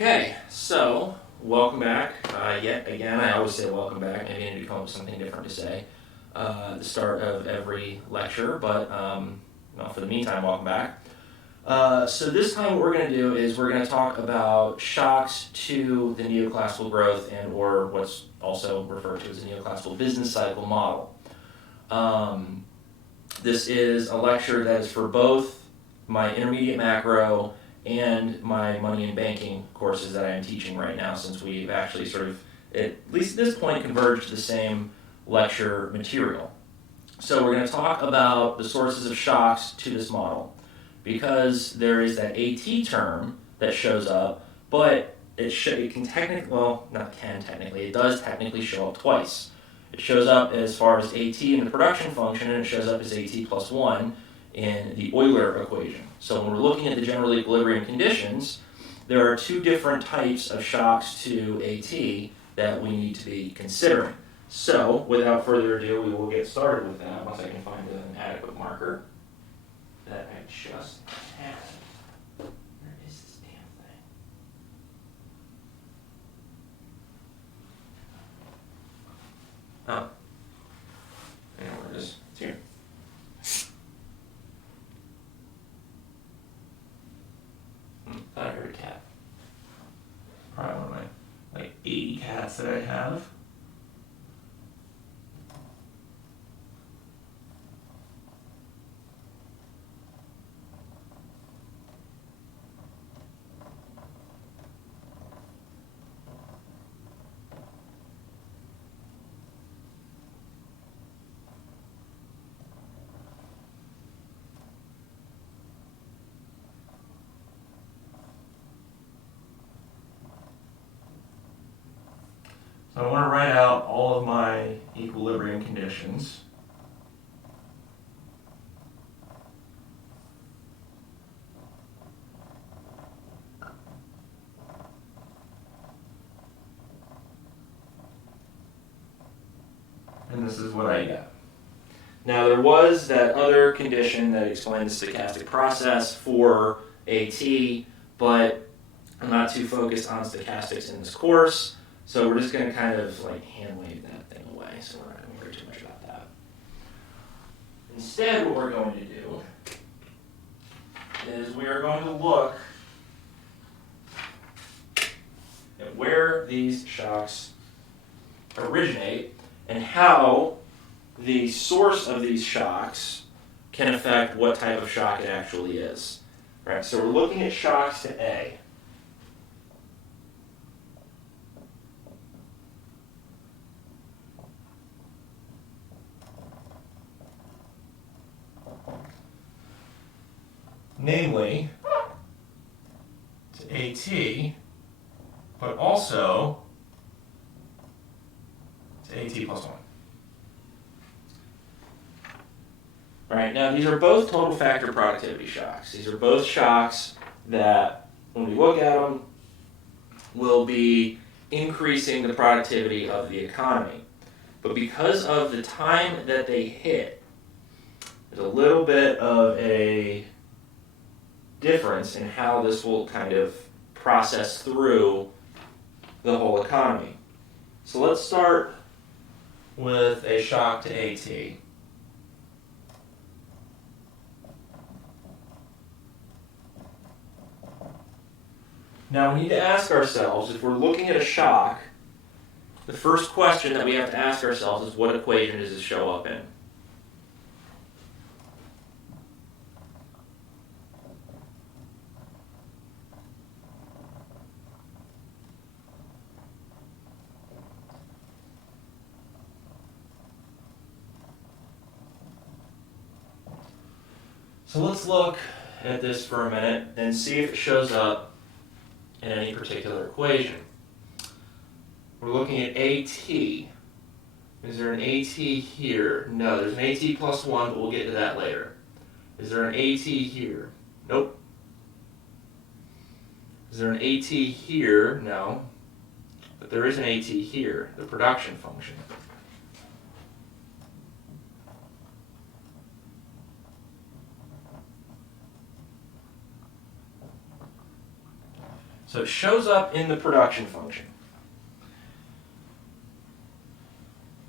Okay, so welcome back. Yet again, I always say welcome back. Maybe I need to come up with something different to say at the start of every lecture, but well, for the meantime, welcome back. So this time what we're going to do is we're going to talk about shocks to the neoclassical growth and or what's also referred to as the neoclassical business cycle model. This is a lecture that is for both my intermediate macro and my money and banking courses that I am teaching right now, since we've actually sort of, at least at this point, converged to the same lecture material. So we're going to talk about the sources of shocks to this model, because there is that AT term that shows up, but it can technically, well, not can technically, it does technically show up twice. It shows up as far as AT in the production function, and it shows up as AT plus 1 in the Euler equation. So when we're looking at the general equilibrium conditions, there are two different types of shocks to AT that we need to be considering. So without further ado, we will get started with that once I can find an adequate marker that I just had. Where is this damn thing? Oh. I know where it is. It's here. Thought I heard a cat. Probably one of my 80 cats that I have. So I want to write out all of my equilibrium conditions. And this is what I get. Now there was that other condition that explained the stochastic process for AT, but I'm not too focused on stochastics in this course. So we're just going to kind of like hand wave that thing away, so we're not going to worry too much about that. Instead, what we're going to do is we are going to look at where these shocks originate and how the source of these shocks can affect what type of shock it actually is. Right? So we're looking at shocks to A. Namely, to AT, but also to AT plus 1. Right, now these are both total factor productivity shocks. These are both shocks that, when we look at them, will be increasing the productivity of the economy. But because of the time that they hit, there's a little bit of a difference in how this will kind of process through the whole economy. So let's start with a shock to AT. Now we need to ask ourselves, if we're looking at a shock, the first question that we have to ask ourselves is, what equation does it show up in? So let's look at this for a minute and see if it shows up in any particular equation. We're looking at AT. Is there an AT here? No, there's an AT plus 1, but we'll get to that later. Is there an AT here? Nope. Is there an AT here? No. But there is an AT here, the production function. So it shows up in the production function.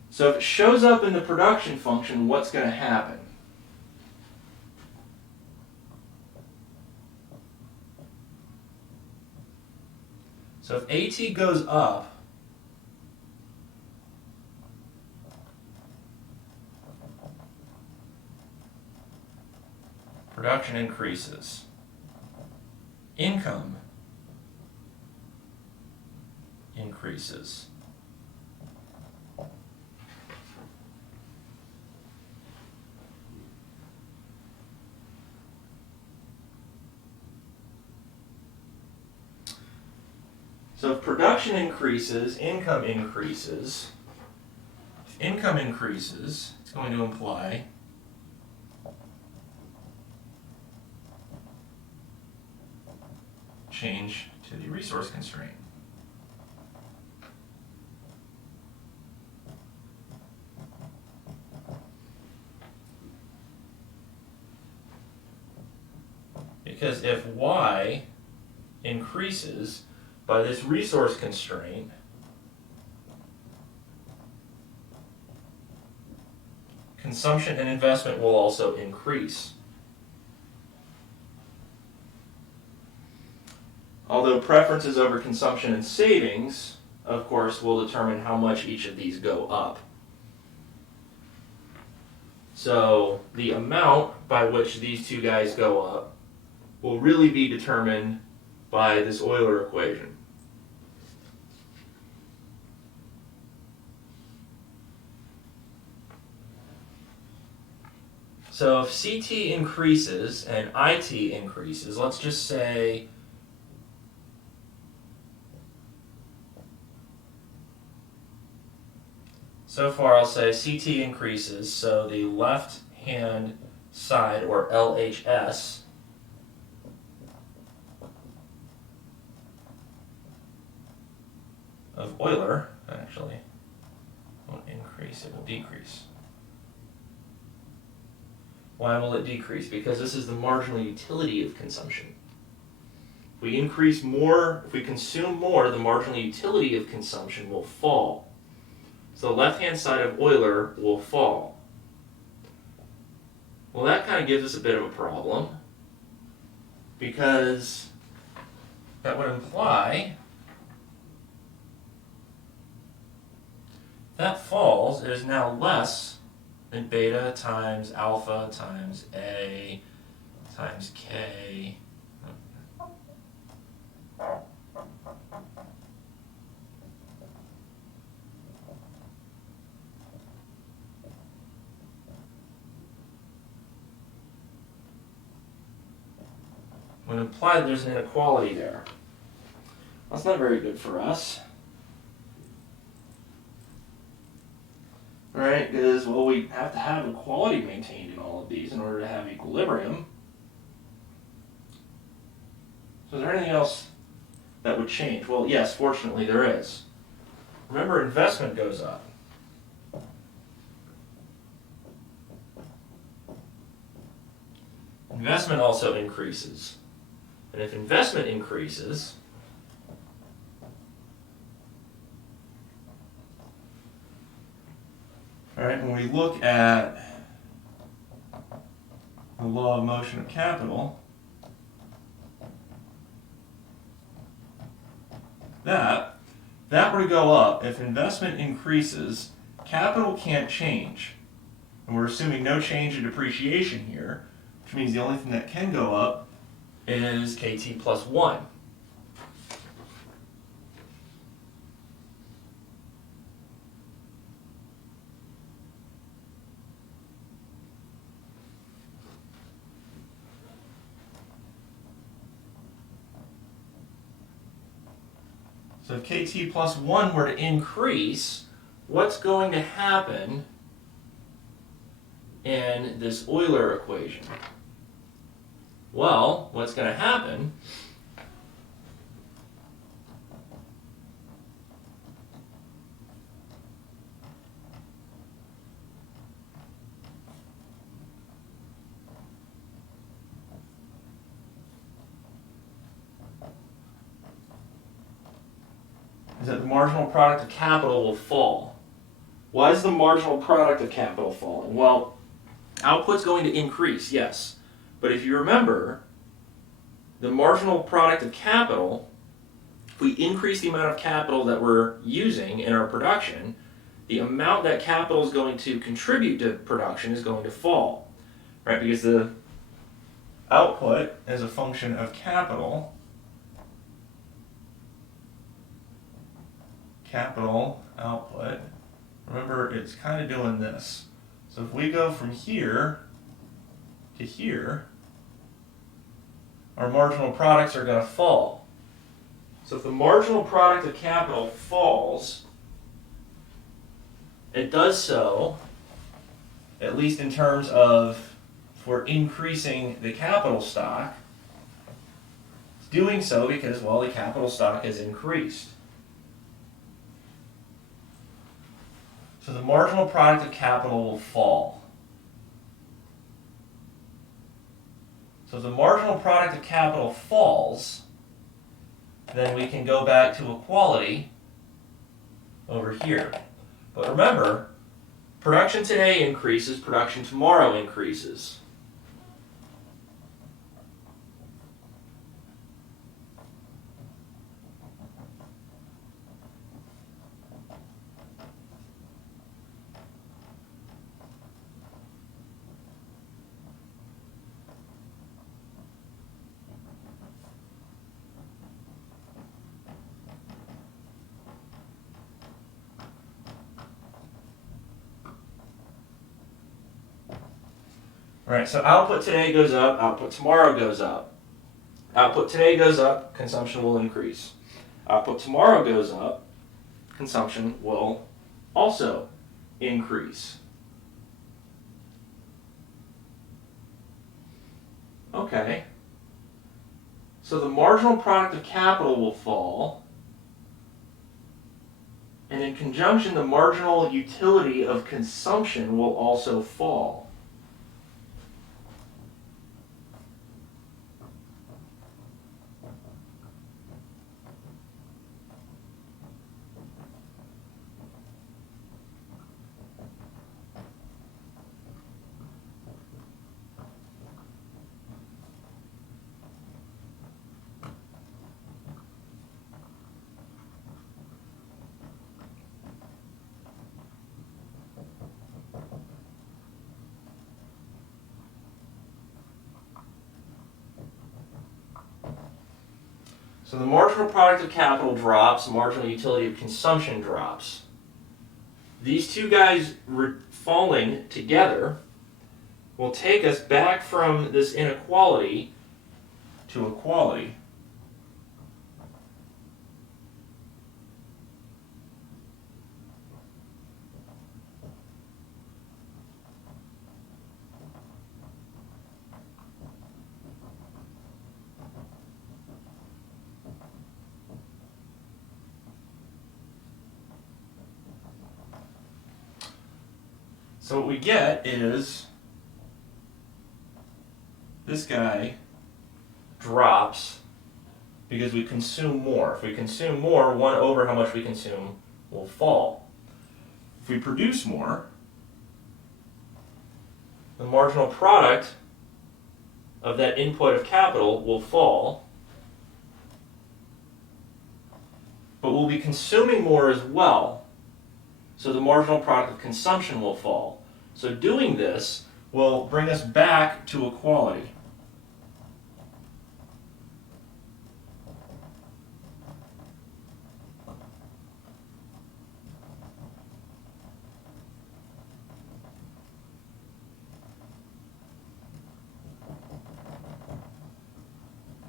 So if it shows up in the production function, what's going to happen? So if AT goes up, production increases. Income increases. So if production increases, income increases. If income increases, it's going to imply change to the resource constraint. Because if Y increases by this resource constraint, consumption and investment will also increase. Although preferences over consumption and savings, of course, will determine how much each of these go up. So the amount by which these two guys go up will really be determined by this Euler equation. So if CT increases and IT increases, let's just say so far I'll say CT increases, so the left-hand side, or LHS, of Euler, actually, won't increase, it will decrease. Why will it decrease? Because this is the marginal utility of consumption. If we increase more, if we consume more, the marginal utility of consumption will fall. So the left-hand side of Euler will fall. Well, that kind of gives us a bit of a problem, because that would imply that falls is now less than beta times alpha times A times K. Would imply that there's an inequality there. That's not very good for us. Right, because, well, we have to have equality maintained in all of these in order to have equilibrium. So is there anything else that would change? Well, yes, fortunately there is. Remember, investment goes up. Investment also increases. And if investment increases, all right, when we look at the law of motion of capital, that were to go up. If investment increases, capital can't change. And we're assuming no change in depreciation here, which means the only thing that can go up is KT plus 1. So if KT plus 1 were to increase, what's going to happen in this Euler equation? Well, what's going to happen marginal product of capital will fall. Why is the marginal product of capital falling? Well, output's going to increase, yes. But if you remember, the marginal product of capital, if we increase the amount of capital that we're using in our production, the amount that capital is going to contribute to production is going to fall, right? Because the output is a function of capital output. Remember, it's kind of doing this. So if we go from here to here, our marginal products are going to fall. So if the marginal product of capital falls, it does so, at least in terms of if we're increasing the capital stock, it's doing so because, well, the capital stock has increased. So the marginal product of capital will fall. So if the marginal product of capital falls, then we can go back to equality over here. But remember, production today increases, production tomorrow increases. All right, so output today goes up, output tomorrow goes up. Output today goes up, consumption will increase. Output tomorrow goes up, consumption will also increase. Okay, so the marginal product of capital will fall, and in conjunction, the marginal utility of consumption will also fall. So the marginal product of capital drops, the marginal utility of consumption drops. These two guys falling together will take us back from this inequality to equality. So what we get is this guy drops because we consume more. If we consume more, 1 over how much we consume will fall. If we produce more, the marginal product of that input of capital will fall, but we'll be consuming more as well. So the marginal product of consumption will fall. So doing this will bring us back to equality.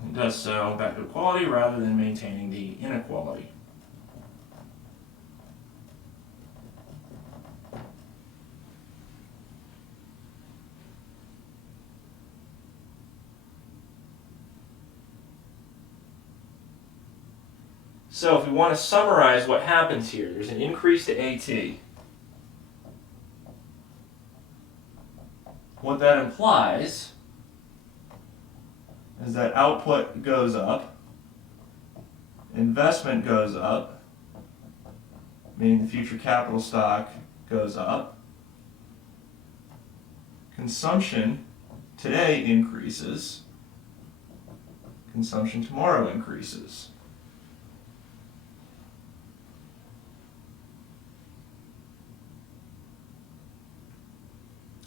It does so back to equality rather than maintaining the inequality. So if we want to summarize what happens here, there's an increase to AT. What that implies is that output goes up, investment goes up, meaning the future capital stock goes up. Consumption today increases. Consumption tomorrow increases.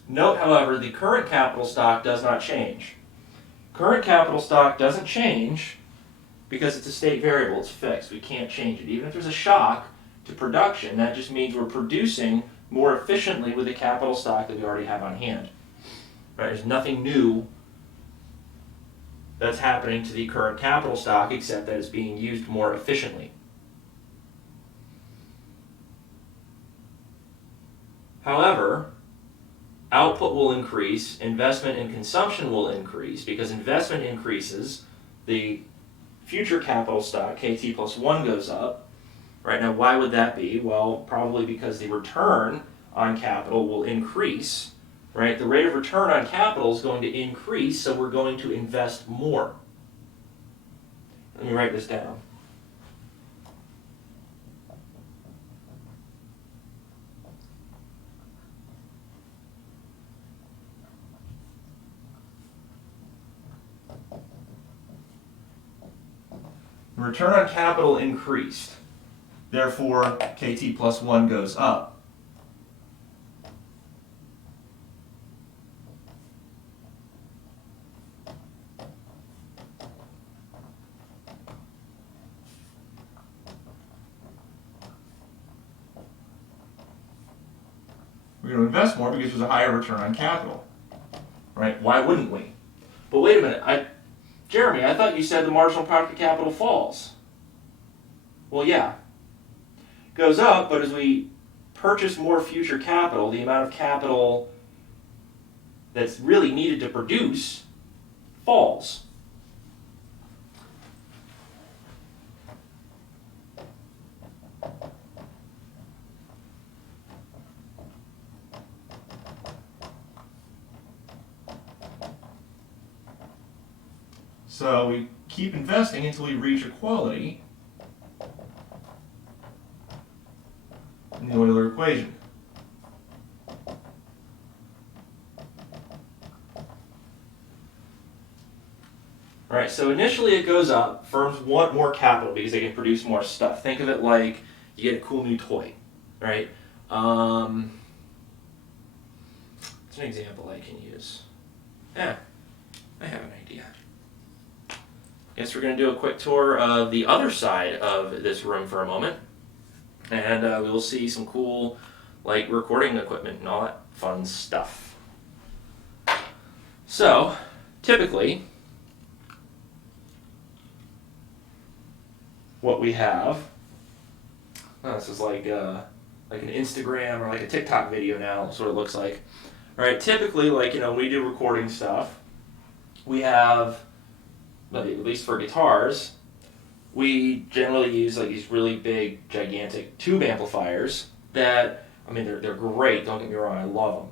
Note, however, the current capital stock does not change. Current capital stock doesn't change because it's a state variable, it's fixed, we can't change it. Even if there's a shock to production, that just means we're producing more efficiently with the capital stock that we already have on hand. Right? There's nothing new that's happening to the current capital stock except that it's being used more efficiently. However, output will increase, investment and consumption will increase. Because investment increases, the future capital stock, KT plus 1, goes up. Right now, why would that be? Well, probably because the return on capital will increase. Right? The rate of return on capital is going to increase, so we're going to invest more. Let me write this down. The return on capital increased. Therefore, KT plus 1 goes up. We're going to invest more because there's a higher return on capital. Right? Why wouldn't we? But wait a minute. Jeremy, I thought you said the marginal product of capital falls. Well, yeah. Goes up, but as we purchase more future capital, the amount of capital that's really needed to produce falls. So we keep investing until we reach equality in the Euler equation. All right, so initially it goes up. Firms want more capital because they can produce more stuff. Think of it like you get a cool new toy, right? What's an example I can use? I have an idea. Guess we're going to do a quick tour of the other side of this room for a moment. And we'll see some cool like recording equipment and all that fun stuff. So, typically, what we have, this is like an Instagram or like a TikTok video now, sort of looks like. All right, typically, like, when we do recording stuff, we have, at least for guitars, we generally use like these really big, gigantic tube amplifiers that, they're great, don't get me wrong, I love them.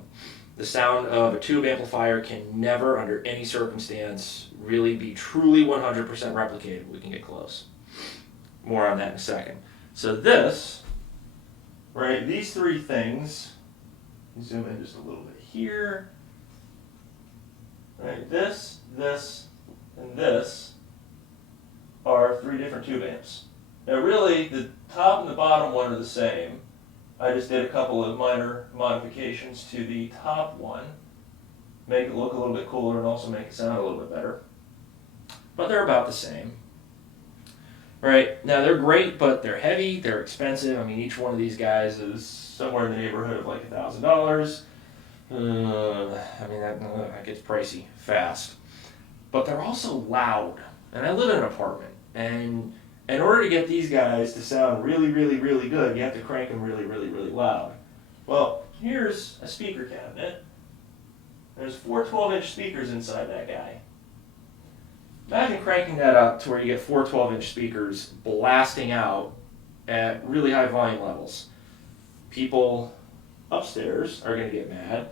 The sound of a tube amplifier can never, under any circumstance, really be truly 100% replicated. We can get close. More on that in a second. So this, right, these three things, zoom in just a little bit here, right, this, and this are three different tube amps. Now really, the top and the bottom one are the same. I just did a couple of minor modifications to the top one, make it look a little bit cooler and also make it sound a little bit better. But they're about the same. Right, now they're great, but they're heavy, they're expensive. Each one of these guys is somewhere in the neighborhood of like $1,000. That gets pricey fast. But they're also loud. And I live in an apartment. And in order to get these guys to sound really, really, really good, you have to crank them really, really, really loud. Well, here's a speaker cabinet. There's 4 12-inch speakers inside that guy. Imagine cranking that up to where you get 4 12-inch speakers blasting out at really high volume levels. People upstairs are going to get mad.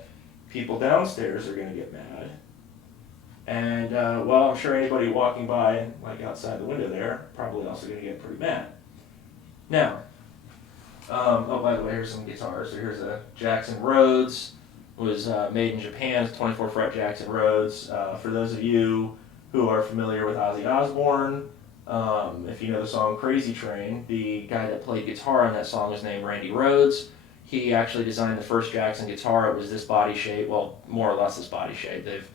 People downstairs are going to get mad. And, I'm sure anybody walking by, like outside the window there, probably also going to get pretty mad. Now, Oh, by the way, here's some guitars. So here's a Jackson Rhodes. It was made in Japan. It's 24 fret Jackson Rhodes. For those of you who are familiar with Ozzy Osbourne, if you know the song Crazy Train, the guy that played guitar on that song is named Randy Rhodes. He actually designed the first Jackson guitar. It was this body shape, well, more or less this body shape. They've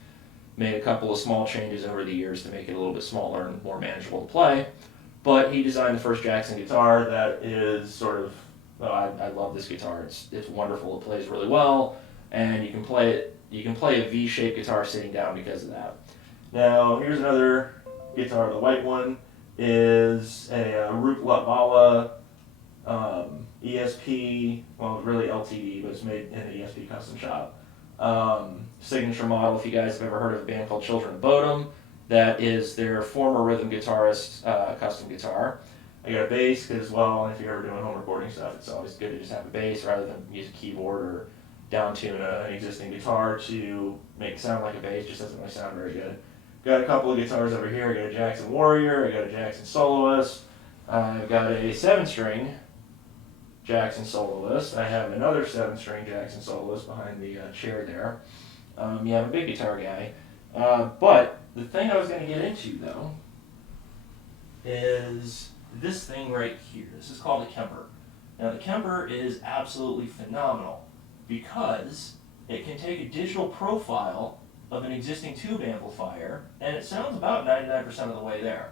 made a couple of small changes over the years to make it a little bit smaller and more manageable to play. But he designed the first Jackson guitar that is sort of, oh, I love this guitar. It's wonderful. It plays really well, and you can play it. You can play a V-shaped guitar sitting down because of that. Now here's another guitar. The white one is a Rup Latvala ESP. Well, really LTD, but it's made in an ESP custom shop. Signature model. If you guys have ever heard of a band called Children of Bodom, that is their former rhythm guitarist custom guitar. I got a bass because, well, if you're ever doing home recording stuff, it's always good to just have a bass rather than use a keyboard or down tune an existing guitar to make it sound like a bass. Just doesn't really sound very good. Got a couple of guitars over here. I got a Jackson Warrior. I got a Jackson Soloist. I've got a 7-string Jackson Soloist. I have another 7-string Jackson Soloist behind the chair there. Yeah, I'm a big guitar guy. But the thing I was going to get into, though, is this thing right here. This is called a Kemper. Now, the Kemper is absolutely phenomenal because it can take a digital profile of an existing tube amplifier, and it sounds about 99% of the way there.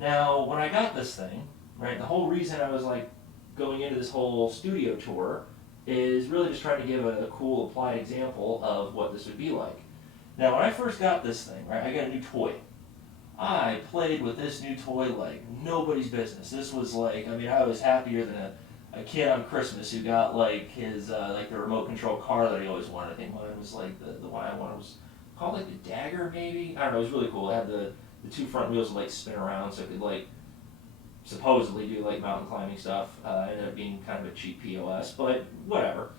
Now, when I got this thing, right, the whole reason I was like going into this whole studio tour is really just trying to give a cool applied example of what this would be like. Now, when I first got this thing, right, I got a new toy. I played with this new toy like nobody's business. This was like, I mean, I was happier than a kid on Christmas who got like his, like the remote control car that he always wanted. I think mine was like the one I wanted was called like the Dagger maybe? I don't know, it was really cool. It had the 2 front wheels would like spin around so it could like supposedly do like mountain climbing stuff. Ended up being kind of a cheap POS, but whatever.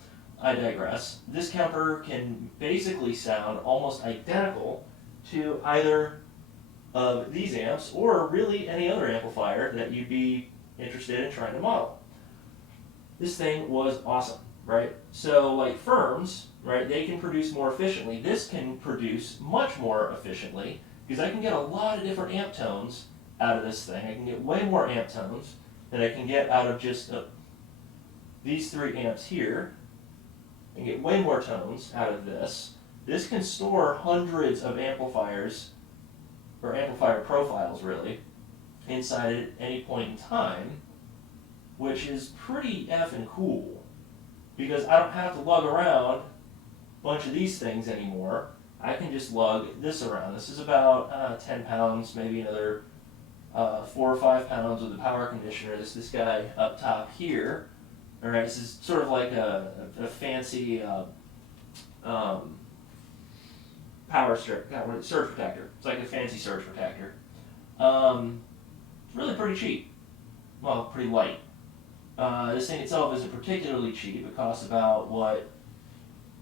I digress. This Kemper can basically sound almost identical to either of these amps or really any other amplifier that you'd be interested in trying to model. This thing was awesome, right? So like firms, right, they can produce more efficiently. This can produce much more efficiently because I can get a lot of different amp tones out of this thing. I can get way more amp tones than I can get out of just these 3 amps here. I can get way more tones out of this. This can store hundreds of amplifiers, or amplifier profiles really, inside at any point in time, which is pretty effing cool because I don't have to lug around a bunch of these things anymore. I can just lug this around. This is about 10 pounds, maybe another 4 or 5 pounds with the power conditioner. This guy up top here. All right, this is sort of like a fancy power surge protector. It's like a fancy surge protector. It's really pretty cheap. Well, pretty light. This thing itself isn't particularly cheap. It costs about what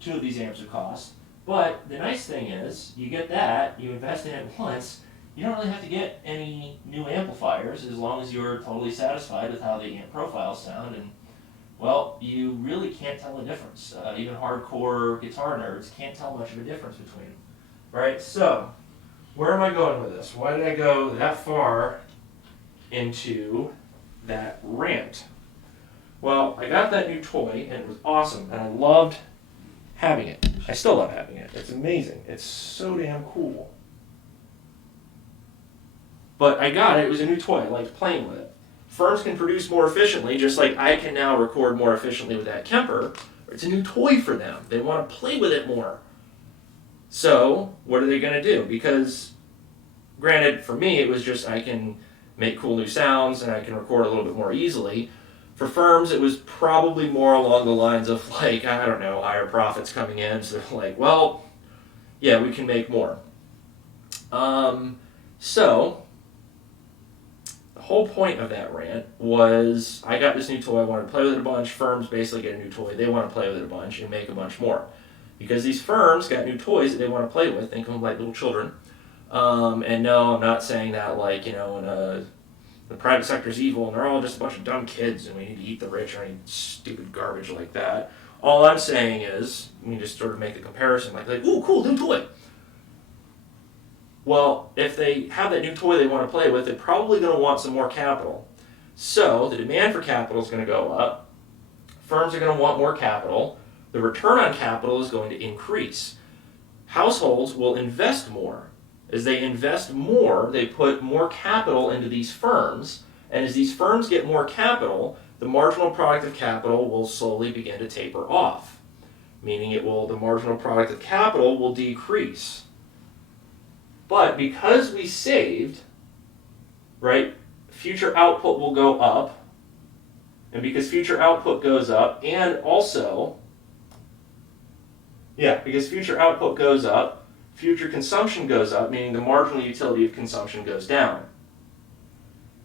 2 of these amps would cost. But the nice thing is, you get that, you invest in it once, you don't really have to get any new amplifiers as long as you're totally satisfied with how the amp profiles sound. And well, you really can't tell a difference. Even hardcore guitar nerds can't tell much of a difference between them. Right, so where am I going with this? Why did I go that far into that rant? Well, I got that new toy and it was awesome and I loved having it. I still love having it. It's amazing. It's so damn cool. But I got it. It was a new toy. I liked playing with it. Firms can produce more efficiently, just like I can now record more efficiently with that Kemper. It's a new toy for them. They want to play with it more. So, what are they going to do? Because, granted, for me, it was just I can make cool new sounds and I can record a little bit more easily. For firms, it was probably more along the lines of, like, I don't know, higher profits coming in. So they're like, well, yeah, we can make more. So, the whole point of that rant was I got this new toy, I wanted to play with it a bunch. Firms basically get a new toy, they want to play with it a bunch and make a bunch more. Because these firms got new toys that they want to play with, think of them like little children. And no, I'm not saying that like, in a the private sector is evil and they're all just a bunch of dumb kids and we need to eat the rich or any stupid garbage like that. All I'm saying is, we just sort of make a comparison, like ooh, cool, new toy. Well, if they have that new toy they want to play with, they're probably going to want some more capital. So the demand for capital is going to go up. Firms are going to want more capital. The return on capital is going to increase. Households will invest more. As they invest more, they put more capital into these firms, and as these firms get more capital, the marginal product of capital will slowly begin to taper off, meaning the marginal product of capital will decrease. But because we saved, right, future output will go up, and because future output goes up, and also, because future output goes up, future consumption goes up, meaning the marginal utility of consumption goes down.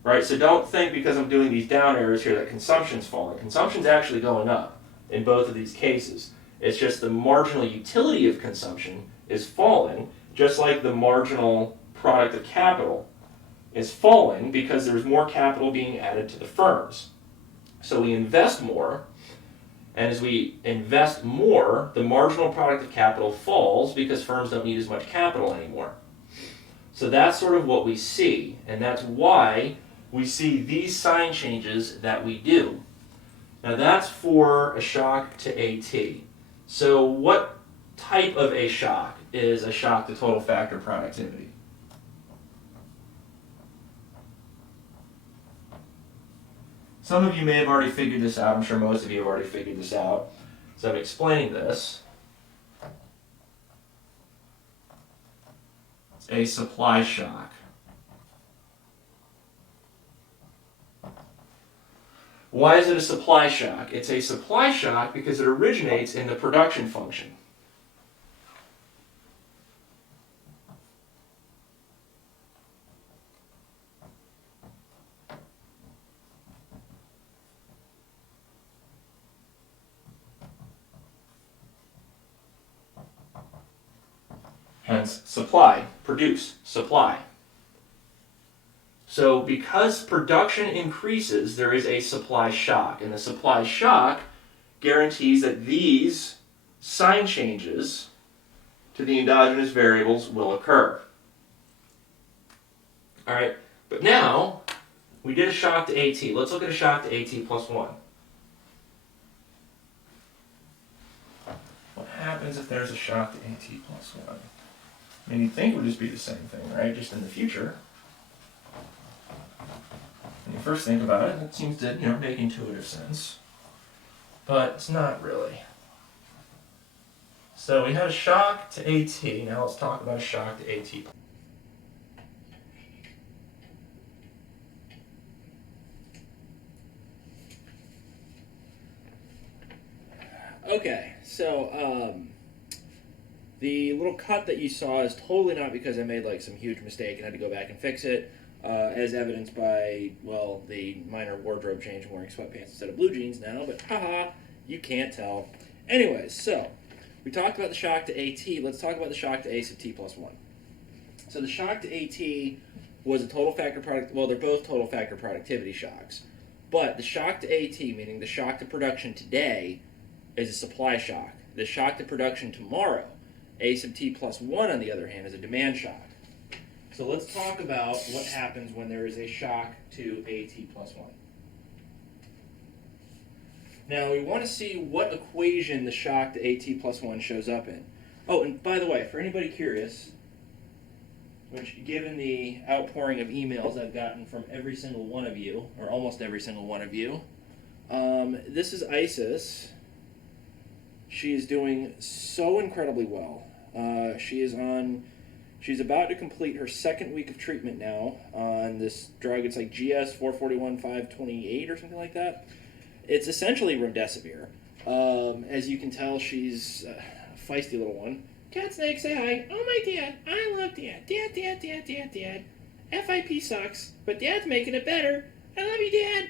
Right? So don't think because I'm doing these down arrows here that consumption's falling. Consumption's actually going up in both of these cases. It's just the marginal utility of consumption is falling, just like the marginal product of capital is falling because there's more capital being added to the firms. So we invest more, and as we invest more, the marginal product of capital falls because firms don't need as much capital anymore. So that's sort of what we see, and that's why we see these sign changes that we do. Now that's for a shock to AT. So what type of a shock is a shock to total factor productivity? Some of you may have already figured this out. I'm sure most of you have already figured this out. So I'm explaining this. It's a supply shock. Why is it a supply shock? It's a supply shock because it originates in the production function. Hence, supply, produce, supply. So because production increases, there is a supply shock. And the supply shock guarantees that these sign changes to the endogenous variables will occur. All right, but now we did a shock to AT. Let's look at a shock to AT plus 1. What happens if there's a shock to AT plus 1? I mean, you'd think it would just be the same thing, right? Just in the future. When you first think about it, it seems to, make intuitive sense. But it's not really. So we had a shock to AT. Now let's talk about a shock to AT. Okay, so the little cut that you saw is totally not because I made some huge mistake and had to go back and fix it, as evidenced by, the minor wardrobe change. I'm wearing sweatpants instead of blue jeans now, but haha, you can't tell. Anyways, so we talked about the shock to AT. Let's talk about the shock to A sub t plus 1. So the shock to AT was a total factor product. Well, they're both total factor productivity shocks. But the shock to AT, meaning the shock to production today, is a supply shock. The shock to production tomorrow, A sub t plus 1, on the other hand, is a demand shock. So let's talk about what happens when there is a shock to AT plus 1. Now, we want to see what equation the shock to AT plus 1 shows up in. Oh, and by the way, for anybody curious, which given the outpouring of emails I've gotten from every single one of you, or almost every single one of you, this is Isis. She is doing so incredibly well. She's about to complete her second week of treatment now on this drug. It's like GS 441-528 or something like that. It's essentially remdesivir. As you can tell, she's a feisty little one. Cat Snake, say hi. Oh, my dad. I love Dad. Dad. FIP sucks, but Dad's making it better. I love you, Dad.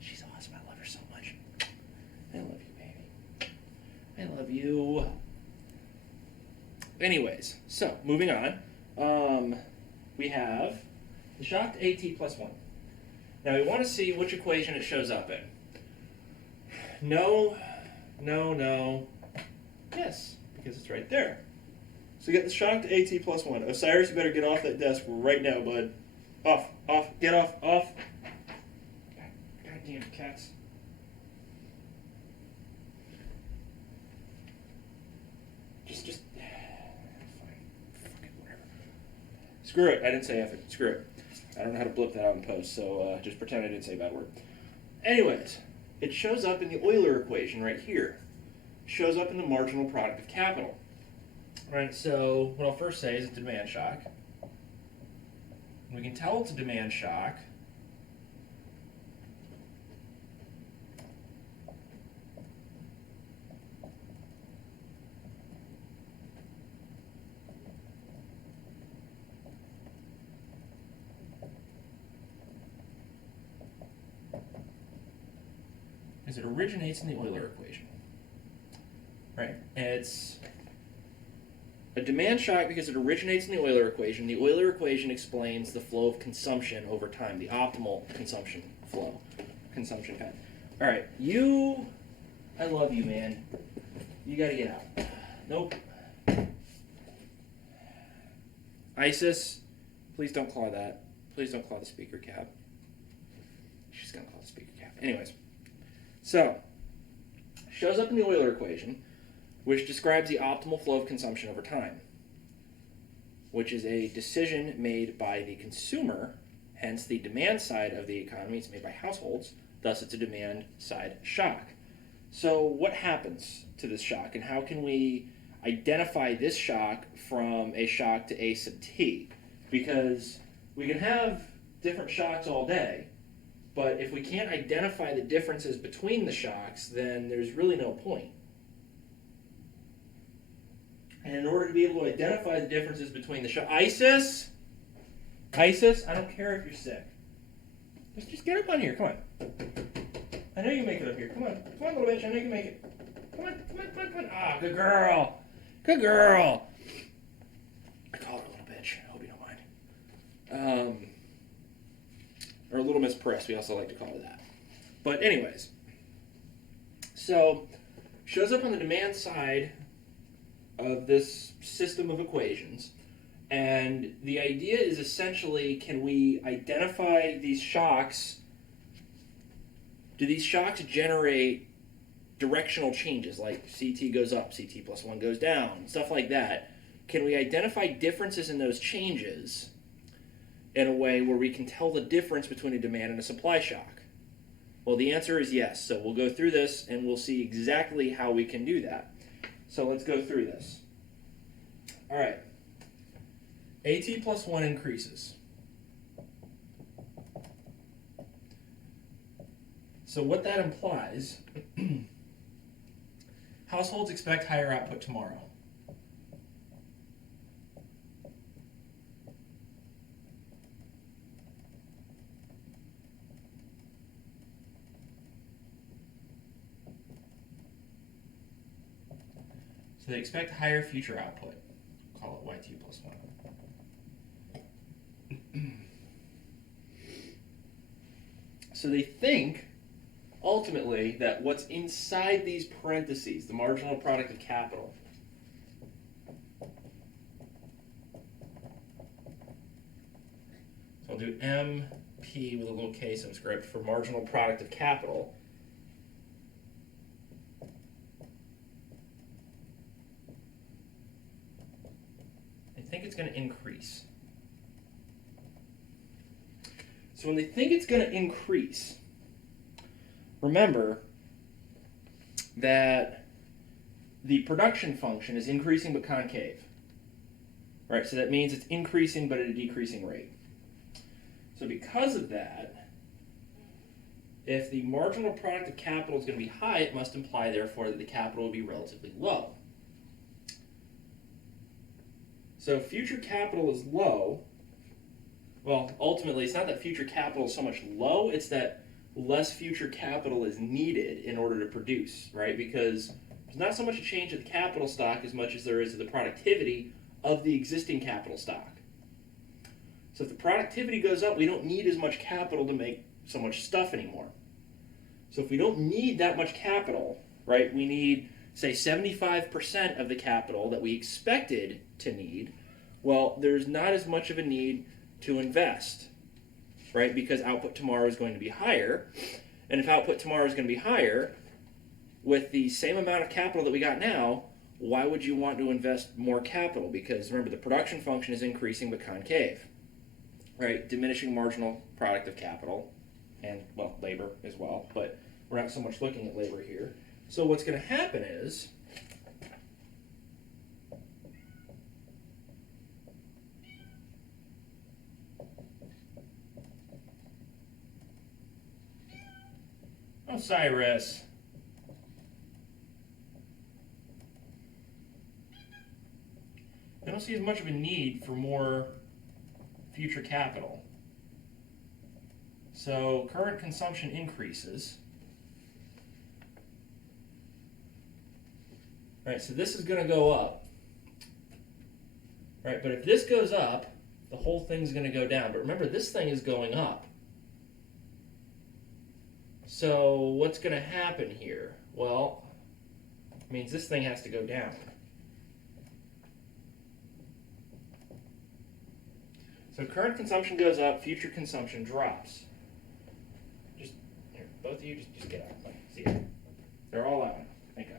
She's awesome. I love her so much. I love you, baby. I love you. Anyways, so moving on. We have the shock to AT plus 1. Now we want to see which equation it shows up in. No, no, no, yes, because it's right there. So we got the shock to AT plus 1. Osiris, you better get off that desk right now, bud. Off, get off. God damn cats. Just, fine. Fuck it, whatever. Screw it, I didn't say F it. Screw it. I don't know how to blip that out in post, so just pretend I didn't say a bad word. Anyways, it shows up in the Euler equation right here. It shows up in the marginal product of capital. Right, so what I'll first say is it's a demand shock. We can tell it's a demand shock because it originates in the Euler equation. Right, it's a demand shock because it originates in the Euler equation. The Euler equation explains the flow of consumption over time, the optimal consumption flow, consumption path. All right, I love you, man. You got to get out. Nope. Isis, please don't claw that. Please don't claw the speaker cap. She's going to claw the speaker cap. Anyways, so, shows up in the Euler equation, which describes the optimal flow of consumption over time, which is a decision made by the consumer, hence the demand side of the economy is made by households, thus it's a demand side shock. So what happens to this shock, and how can we identify this shock from a shock to A sub t? Because we can have different shocks all day, but if we can't identify the differences between the shocks, then there's really no point. And in order to be able to identify the differences between the shocks... Isis, I don't care if you're sick. Just get up on here, come on. I know you can make it up here. Come on, little bitch, I know you can make it. Come on. Ah, good girl. Good girl. I call her a little bitch. I hope you don't mind. Or a little Miss Press, we also like to call her that. But anyways, so shows up on the demand side of this system of equations, and the idea is essentially, can we identify these shocks? Do these shocks generate directional changes, like CT goes up, CT plus 1 goes down, stuff like that? Can we identify differences in those changes in a way where we can tell the difference between a demand and a supply shock? Well, the answer is yes. So we'll go through this and we'll see exactly how we can do that. So let's go through this. All right. AT plus 1 increases. So what that implies, households expect higher output tomorrow. So they expect higher future output. Call it YT plus 1. So they think, ultimately, that what's inside these parentheses, the marginal product of capital, so I'll do MP with a little k subscript for marginal product of capital. They think it's going to increase. So when they think it's going to increase, remember that the production function is increasing but concave. Right? So that means it's increasing but at a decreasing rate. So because of that, if the marginal product of capital is going to be high, it must imply, therefore, that the capital will be relatively low. So if future capital is low, well, ultimately, it's not that future capital is so much low, it's that less future capital is needed in order to produce, right? Because there's not so much a change in the capital stock as much as there is in the productivity of the existing capital stock. So if the productivity goes up, we don't need as much capital to make so much stuff anymore. So if we don't need that much capital, right, we need, say, 75% of the capital that we expected to need, well, there's not as much of a need to invest, right, because output tomorrow is going to be higher. And if output tomorrow is going to be higher, with the same amount of capital that we got now, why would you want to invest more capital? Because remember, the production function is increasing but concave, right? Diminishing marginal product of capital and, well, labor as well, but we're not so much looking at labor here. So what's going to happen is Osiris. I don't see as much of a need for more future capital. So current consumption increases. Right, so this is going to go up. Right, but if this goes up, the whole thing's going to go down. But remember, this thing is going up. So what's going to happen here? Well, it means this thing has to go down. So current consumption goes up, future consumption drops. Just, here, both of you, just get out. See it? They're all out. Thank God.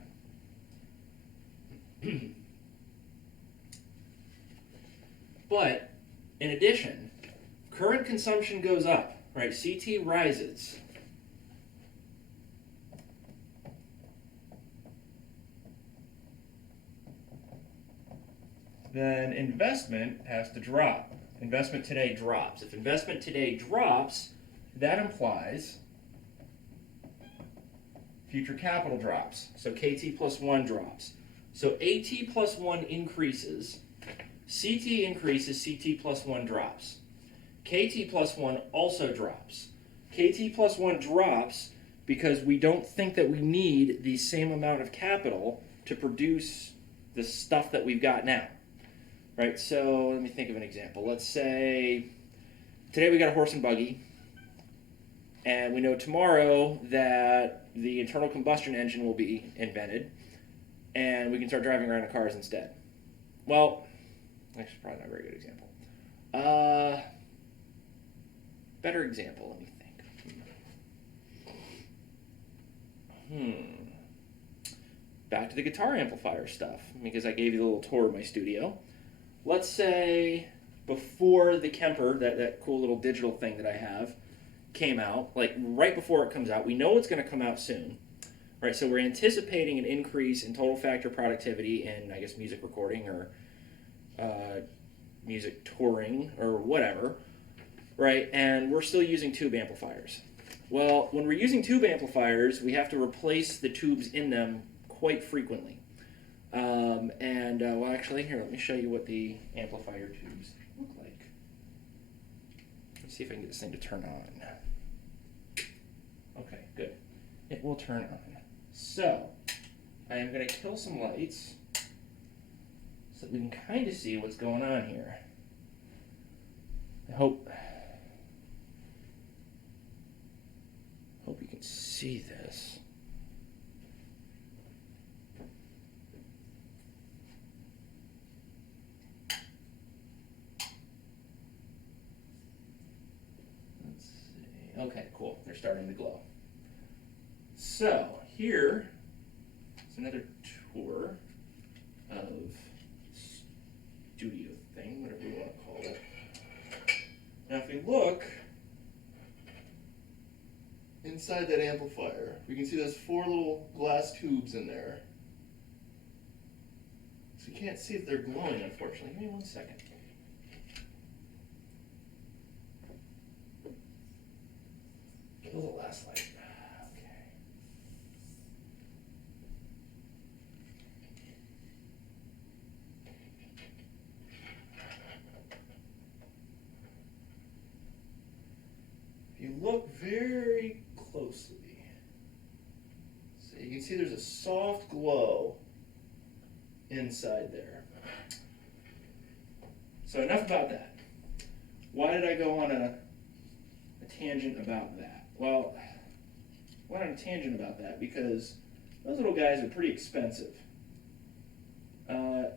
But, in addition, current consumption goes up, right? CT rises. Then investment has to drop. Investment today drops. If investment today drops, that implies future capital drops. So KT plus 1 drops. So AT plus 1 increases. CT increases, CT plus 1 drops. KT plus 1 also drops. KT plus 1 drops because we don't think that we need the same amount of capital to produce the stuff that we've got now. Right, so let me think of an example. Let's say today we got a horse and buggy, and we know tomorrow that the internal combustion engine will be invented, and we can start driving around in cars instead. Well, actually, probably not a very good example. Better example, let me think. Back to the guitar amplifier stuff, because I gave you a little tour of my studio. Let's say before the Kemper, that cool little digital thing that I have, came out, like right before it comes out, we know it's going to come out soon, right? So we're anticipating an increase in total factor productivity in, I guess, music recording or music touring or whatever, right? And we're still using tube amplifiers. Well, when we're using tube amplifiers, we have to replace the tubes in them quite frequently. Well, actually, here, let me show you what the amplifier tubes look like. Let's see if I can get this thing to turn on. Okay, good. It will turn on. So, I am going to kill some lights so that we can kind of see what's going on here. I hope you can see this. Okay, cool. They're starting to glow. So, here is another tour of studio thing, whatever you want to call it. Now, if we look inside that amplifier, we can see there's 4 little glass tubes in there. So you can't see if they're glowing, unfortunately. Give me 1 second. Kill the last light. Okay. If you look very closely, so you can see there's a soft glow inside there. So enough about that. Why did I go on a tangent about that? Well, I went on a tangent about that because those little guys are pretty expensive.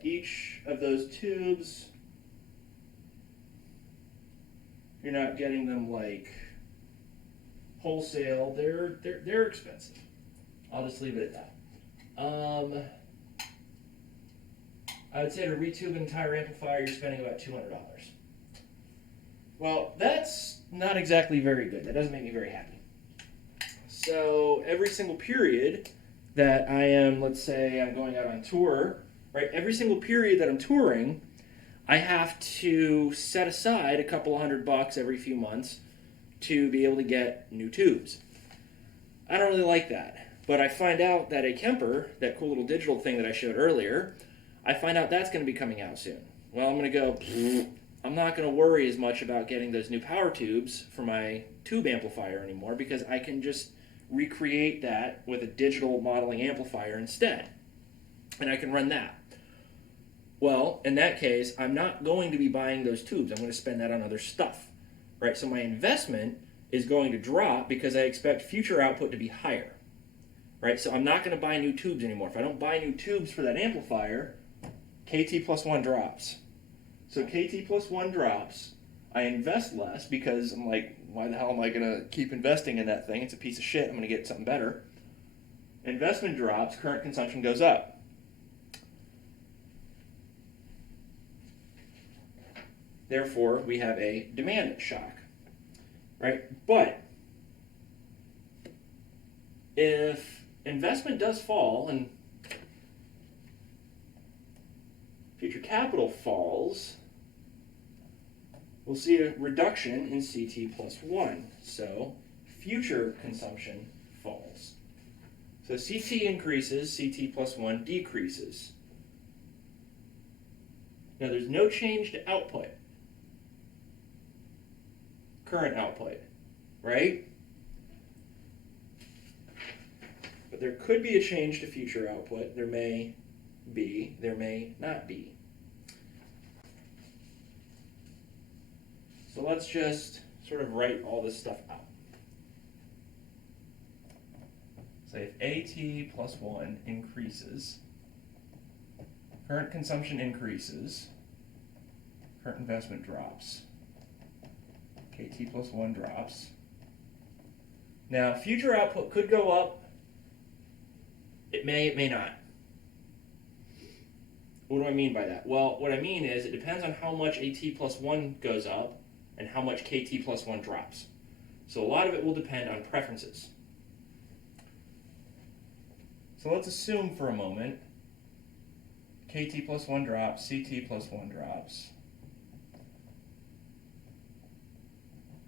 Each of those tubes, you're not getting them like wholesale. They're expensive. I'll just leave it at that. I would say to retube an entire amplifier, you're spending about $200. Well, that's not exactly very good. That doesn't make me very happy. So every single period that I am, let's say I'm going out on tour, right? Every single period that I'm touring, I have to set aside a couple of $100 every few months to be able to get new tubes. I don't really like that, but I find out that a Kemper, that cool little digital thing that I showed earlier, I find out that's going to be coming out soon. Well, I'm going to go, I'm not going to worry as much about getting those new power tubes for my tube amplifier anymore because I can just recreate that with a digital modeling amplifier instead. And I can run that. Well, in that case, I'm not going to be buying those tubes. I'm going to spend that on other stuff, right? So my investment is going to drop because I expect future output to be higher, right? So I'm not going to buy new tubes anymore. If I don't buy new tubes for that amplifier, KT plus 1 drops. So KT plus 1 drops. I invest less because I'm like, why the hell am I going to keep investing in that thing? It's a piece of shit. I'm going to get something better. Investment drops. Current consumption goes up. Therefore, we have a demand shock, right? But if investment does fall and future capital falls, we'll see a reduction in CT plus 1. So future consumption falls. So CT increases, CT plus 1 decreases. Now there's no change to output. Current output, right? But there could be a change to future output. There may be, there may not be. So let's just sort of write all this stuff out. So if AT plus 1 increases, current consumption increases, current investment drops. KT plus 1 drops. Now, future output could go up. It may not. What do I mean by that? Well, what I mean is it depends on how much AT plus 1 goes up and how much KT plus 1 drops. So a lot of it will depend on preferences. So let's assume for a moment KT plus 1 drops, CT plus 1 drops.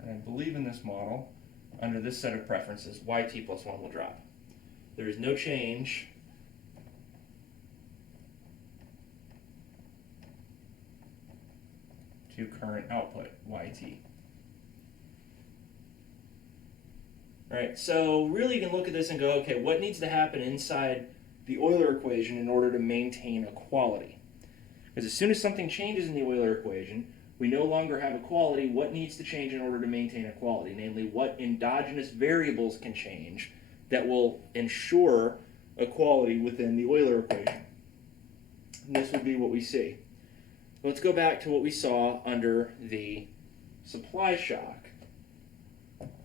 And I believe in this model, under this set of preferences, YT plus 1 will drop. There is no change to current output, YT. Right, so really you can look at this and go, okay, what needs to happen inside the Euler equation in order to maintain equality? Because as soon as something changes in the Euler equation, we no longer have equality. What needs to change in order to maintain equality? Namely, what endogenous variables can change that will ensure equality within the Euler equation? And this would be what we see. Let's go back to what we saw under the supply shock.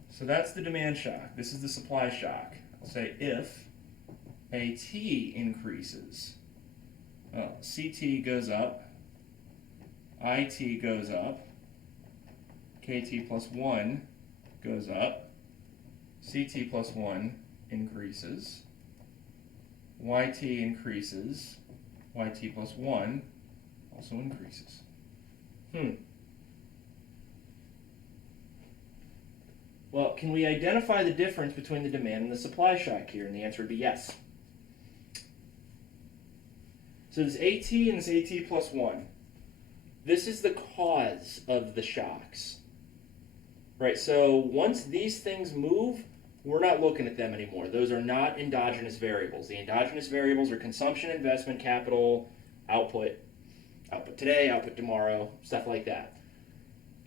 So that's the demand shock. This is the supply shock. I'll say if AT increases, CT goes up, IT goes up, KT plus 1 goes up, CT plus 1 increases, YT increases, YT plus 1 also increases. Well, can we identify the difference between the demand and the supply shock here? And the answer would be yes. So this AT and this AT plus 1. This is the cause of the shocks, right? So once these things move, we're not looking at them anymore. Those are not endogenous variables. The endogenous variables are consumption, investment, capital, output today, output tomorrow, stuff like that.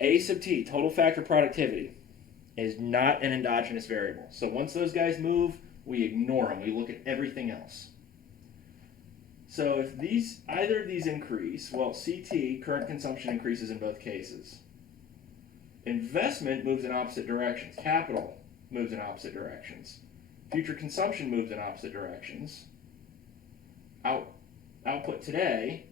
A sub T, total factor productivity. is not an endogenous variable. So once those guys move, we ignore them. We look at everything else. So if either of these increase, well, CT, current consumption, increases in both cases. Investment moves in opposite directions. Capital moves in opposite directions. Future consumption moves in opposite directions. Output today,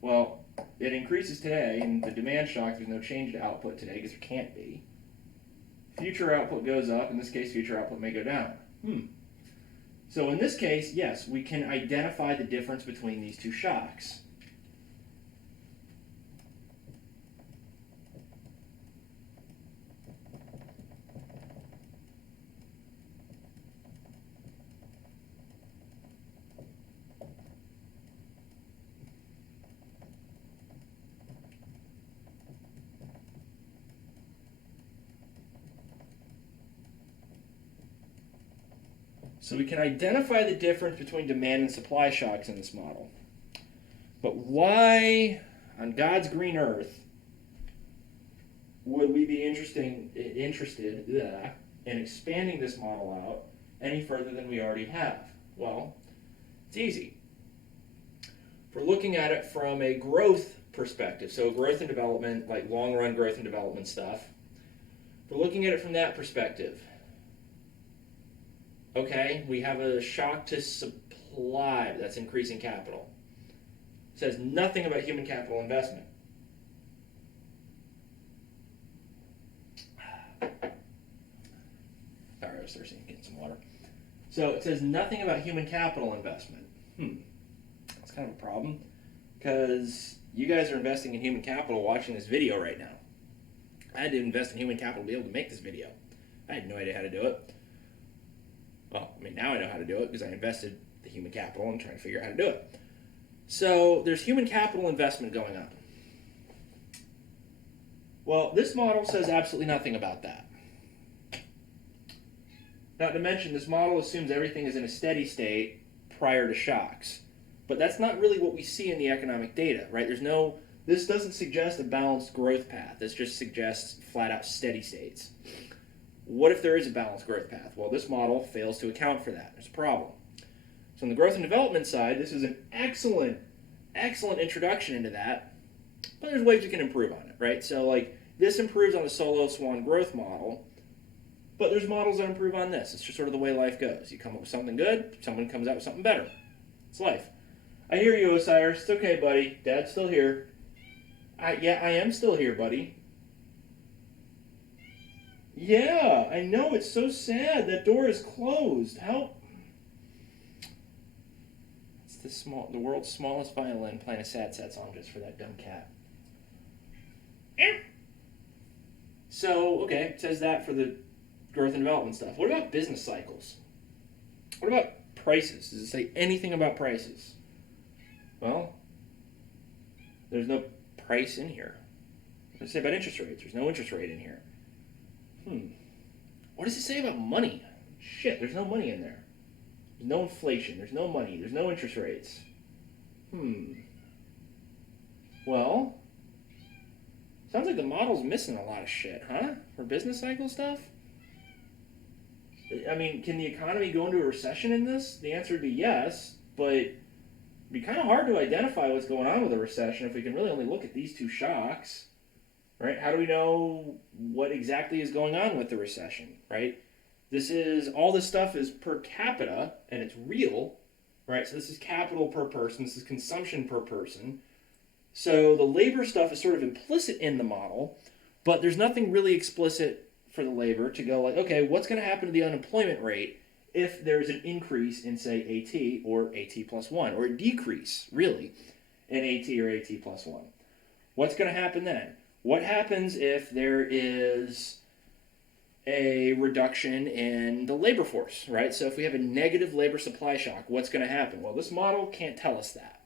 well, it increases today, and the demand shock, there's no change to output today because there can't be. Future output goes up. In this case, future output may go down. So in this case, yes, we can identify the difference between these two shocks. So we can identify the difference between demand and supply shocks in this model. But why, on God's green earth, would we be interested in expanding this model out any further than we already have? Well, it's easy. If we're looking at it from a growth perspective, so growth and development, like long-run growth and development stuff, if we're looking at it from that perspective, okay, we have a shock to supply that's increasing capital. It says nothing about human capital investment. Sorry, I was thirsty, getting some water. So it says nothing about human capital investment. That's kind of a problem, because you guys are investing in human capital watching this video right now. I had to invest in human capital to be able to make this video. I had no idea how to do it. Well, I mean, now I know how to do it because I invested the human capital and trying to figure out how to do it. So there's human capital investment going on. Well, this model says absolutely nothing about that. Not to mention, this model assumes everything is in a steady state prior to shocks. But that's not really what we see in the economic data, right? This doesn't suggest a balanced growth path. This just suggests flat-out steady states. What if there is a balanced growth path? Well, this model fails to account for that. There's a problem. So on the growth and development side, this is an excellent introduction into that, but there's ways we can improve on it, right? So like this improves on the solo swan growth model, but there's models that improve on this. It's just sort of the way life goes. You come up with something good, someone comes out with something better. It's life. I hear you, Osiris. It's okay, buddy. Dad's still here. Yeah, I am still here, buddy. Yeah, I know. It's so sad. That door is closed. Help. It's the world's smallest violin playing a sad song just for that dumb cat. So, okay, it says that for the growth and development stuff. What about business cycles? What about prices? Does it say anything about prices? Well, there's no price in here. What does it say about interest rates? There's no interest rate in here. What does it say about money? Shit, there's no money in there. There's no inflation. There's no money. There's no interest rates. Well, sounds like the model's missing a lot of shit, huh? For business cycle stuff? I mean, can the economy go into a recession in this? The answer would be yes, but it'd be kind of hard to identify what's going on with a recession if we can really only look at these two shocks. Right? How do we know what exactly is going on with the recession, right? All this stuff is per capita, and it's real, right? So this is capital per person, this is consumption per person. So the labor stuff is sort of implicit in the model, but there's nothing really explicit for the labor to go like, okay, what's going to happen to the unemployment rate if there's an increase in, say, AT or AT plus 1, or a decrease, really, in AT or AT plus 1? What's going to happen then? What happens if there is a reduction in the labor force, right? So if we have a negative labor supply shock, what's going to happen? Well, this model can't tell us that.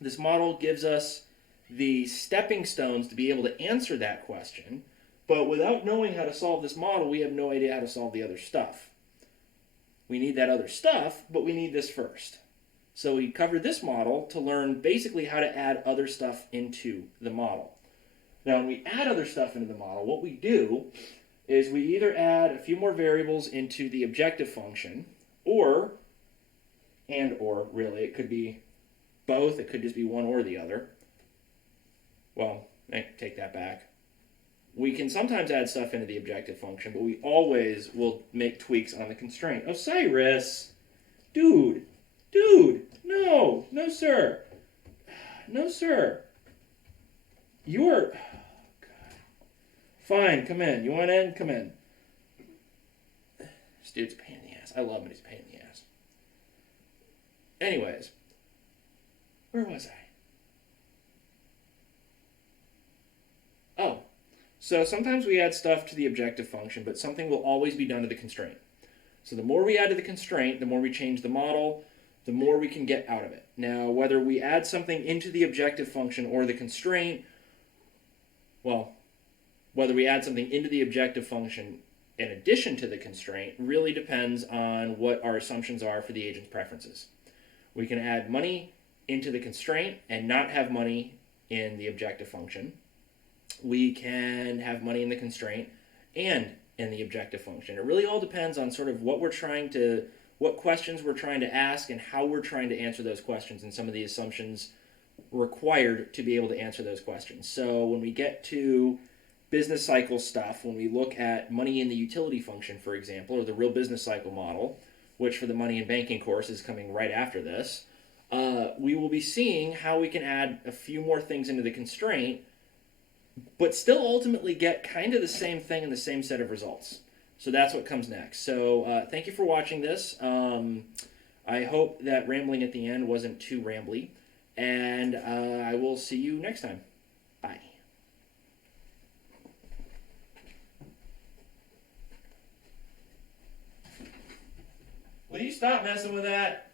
This model gives us the stepping stones to be able to answer that question, but without knowing how to solve this model, we have no idea how to solve the other stuff. We need that other stuff, but we need this first. So we covered this model to learn basically how to add other stuff into the model. Now, when we add other stuff into the model, what we do is we either add a few more variables into the objective function, or really, it could be both, it could just be one or the other. Well, take that back. We can sometimes add stuff into the objective function, but we always will make tweaks on the constraint. Osiris! Dude! No! No, sir! No, sir! You're... Fine, come in. You want in? Come in. This dude's a pain in the ass. I love him, but he's a pain in the ass. Anyways, where was I? Oh, so sometimes we add stuff to the objective function, but something will always be done to the constraint. So the more we add to the constraint, the more we change the model, the more we can get out of it. Now, whether we add something into the objective function or the constraint, well, whether we add something into the objective function in addition to the constraint really depends on what our assumptions are for the agent's preferences. We can add money into the constraint and not have money in the objective function. We can have money in the constraint and in the objective function. It really all depends on sort of what questions we're trying to ask and how we're trying to answer those questions and some of the assumptions required to be able to answer those questions. So when we get to business cycle stuff, when we look at money in the utility function, for example, or the real business cycle model, which for the money and banking course is coming right after this, we will be seeing how we can add a few more things into the constraint, but still ultimately get kind of the same thing and the same set of results. So that's what comes next. So thank you for watching this. I hope that rambling at the end wasn't too rambly, and I will see you next time. Bye. Will you stop messing with that?